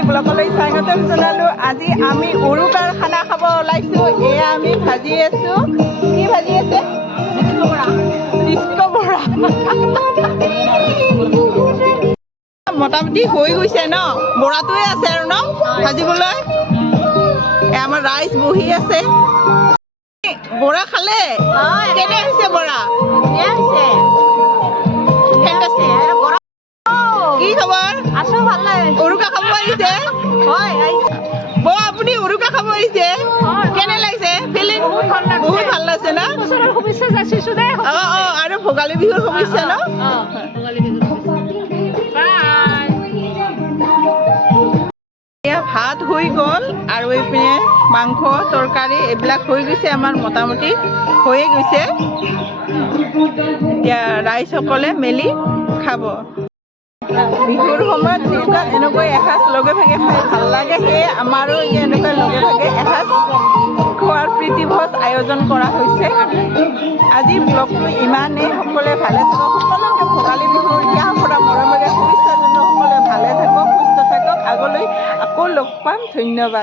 ভোগালী ব্লকলৈ স্বাগতম জনালোঁ। আজি আমি উৰুকাৰ খানা খাব ওলাইছোঁ। এয়া আমি ভাজি আছোঁ। কি ভাজি আছে? ডিস্ক বৰা। মোটামুটি হৈ গৈছে ন, বৰাটোৱে আছে আৰু ন ভাজিবলৈ। আমাৰ ৰাইজ বহি আছে। বৰা খালে? কেনে হৈছে বৰা? কি খবৰ? আছো ভালে। উৰুকা খাব আহিছে? বৌ আপুনি উৰুকা খাব আহিছে? কেনে লাগিছে? ফিলিং বহুত ভাল লাগিছে ন? আৰু ভোগালী বিহুৰ শুভেচ্ছা ন? এয়া ভাত হৈ গ'ল আৰু এইপিনে মাংস তৰকাৰী এইবিলাক হৈ গৈছে। আমাৰ মোটামুটি হৈয়ে গৈছে। এতিয়া ৰাইজসকলে মেলি খাব। বিহুৰ সময়ত উৰুকাত এনেকৈ এসাঁজ লগে ভাগে খাই ভাল লাগে। সেয়ে আমাৰো এনেকৈ লগে ভাগে এসাঁজ খোৱাৰ প্ৰীতিভোজ আয়োজন কৰা হৈছে। আজিৰ ব্লগটো ইমানেই। সকলোৱে ভালে থাকক। সকলোকে ভোগালী বিহুৰ ইয়াৰ পৰা মৰমেৰে শুভেচ্ছা জনাওঁ। সকলোৱে ভালে থাকক, সুস্থ থাকক। আগলৈ আকৌ লগ পাম। ধন্যবাদ।